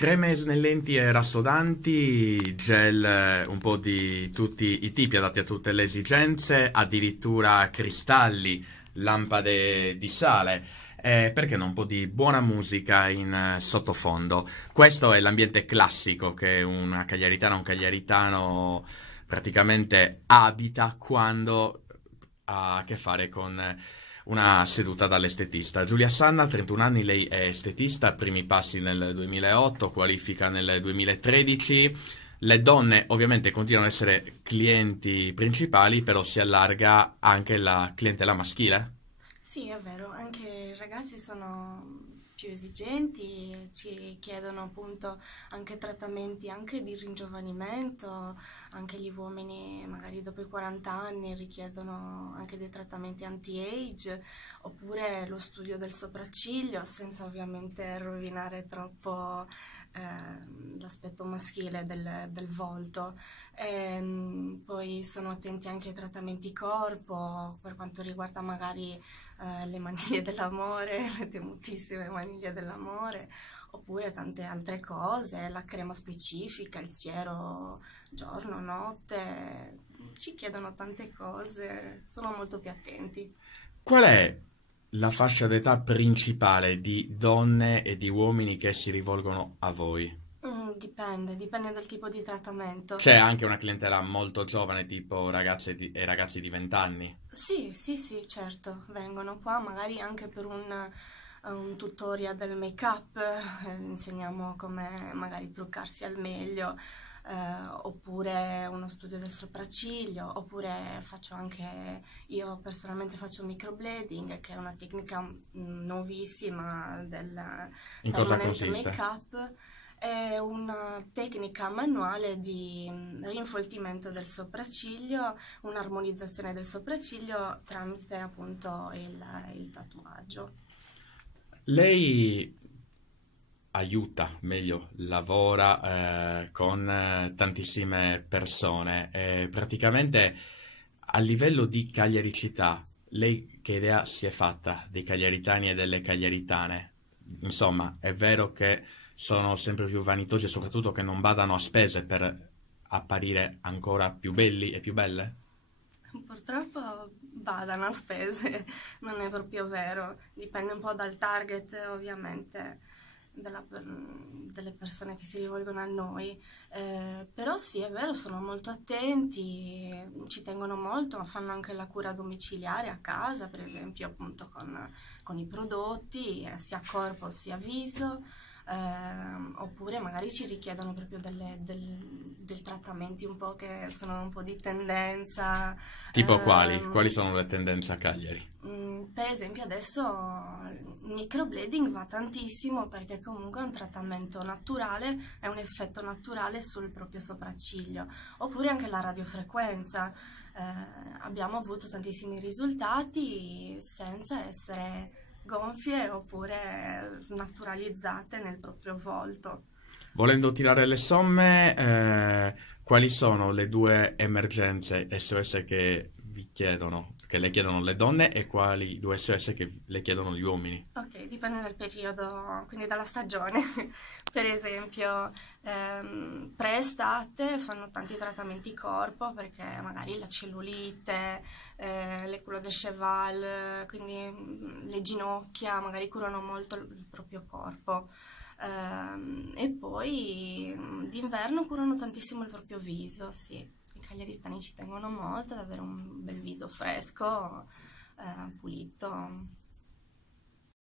Creme snellenti e rassodanti, gel un po' di tutti i tipi adatti a tutte le esigenze, addirittura cristalli, lampade di sale, perché no, un po' di buona musica in sottofondo. Questo è l'ambiente classico che una cagliaritana o un cagliaritano praticamente abita quando ha a che fare con una seduta dall'estetista. Giulia Sanna, 31 anni, lei è estetista, primi passi nel 2008, qualifica nel 2013. Le donne ovviamente continuano ad essere clienti principali, però si allarga anche la clientela maschile. Sì, è vero, anche i ragazzi sono più esigenti, ci chiedono appunto anche trattamenti anche di ringiovanimento, anche gli uomini magari dopo i 40 anni richiedono anche dei trattamenti anti-age, oppure lo studio del sopracciglio, senza ovviamente rovinare troppo l'aspetto maschile del volto. Poi sono attenti anche ai trattamenti corpo per quanto riguarda magari le maniglie dell'amore, le temutissime maniglie dell'amore, oppure tante altre cose, la crema specifica, il siero giorno, notte, ci chiedono tante cose, sono molto più attenti. Qual è la fascia d'età principale di donne e di uomini che si rivolgono a voi? Dipende dal tipo di trattamento. C'è anche una clientela molto giovane, tipo ragazze e ragazzi di 20 anni. Sì, sì, sì, certo, vengono qua magari anche per un tutorial del make-up, insegniamo come magari truccarsi al meglio, oppure uno studio del sopracciglio, oppure faccio anche, io personalmente faccio microblading, che è una tecnica nuovissima del In cosa permanente consiste? make-up. È una tecnica manuale di rinfoltimento del sopracciglio, un'armonizzazione del sopracciglio tramite appunto il tatuaggio. Lei aiuta, meglio, lavora con tantissime persone. Praticamente a livello di cagliaricità, lei che idea si è fatta dei cagliaritani e delle cagliaritane? Insomma, è vero che sono sempre più vanitosi e soprattutto che non badano a spese per apparire ancora più belli e più belle? Purtroppo badano a spese, non è proprio vero, dipende un po' dal target ovviamente delle persone che si rivolgono a noi. Però sì, è vero, sono molto attenti, ci tengono molto, fanno anche la cura domiciliare a casa, per esempio appunto con i prodotti, sia corpo sia viso. Oppure magari ci richiedono proprio del trattamenti un po' che sono un po' di tendenza. Tipo quali? ehm, Quali sono le tendenze a Cagliari? per esempio adesso il microblading va tantissimo perché comunque è un trattamento naturale, è un effetto naturale sul proprio sopracciglio, oppure anche la radiofrequenza. Abbiamo avuto tantissimi risultati senza essere gonfie oppure snaturalizzate nel proprio volto. Volendo tirare le somme, quali sono le due emergenze SOS che vi chiedono, che le chiedono le donne e quali due SOS che le chiedono gli uomini? Ok, dipende dal periodo, quindi dalla stagione. Per esempio, pre-estate fanno tanti trattamenti corpo perché magari la cellulite, le culotte de cheval, quindi le ginocchia, magari curano molto il proprio corpo. E poi d'inverno curano tantissimo il proprio viso, sì. I cagliaritani ci tengono molto ad avere un bel viso fresco, pulito.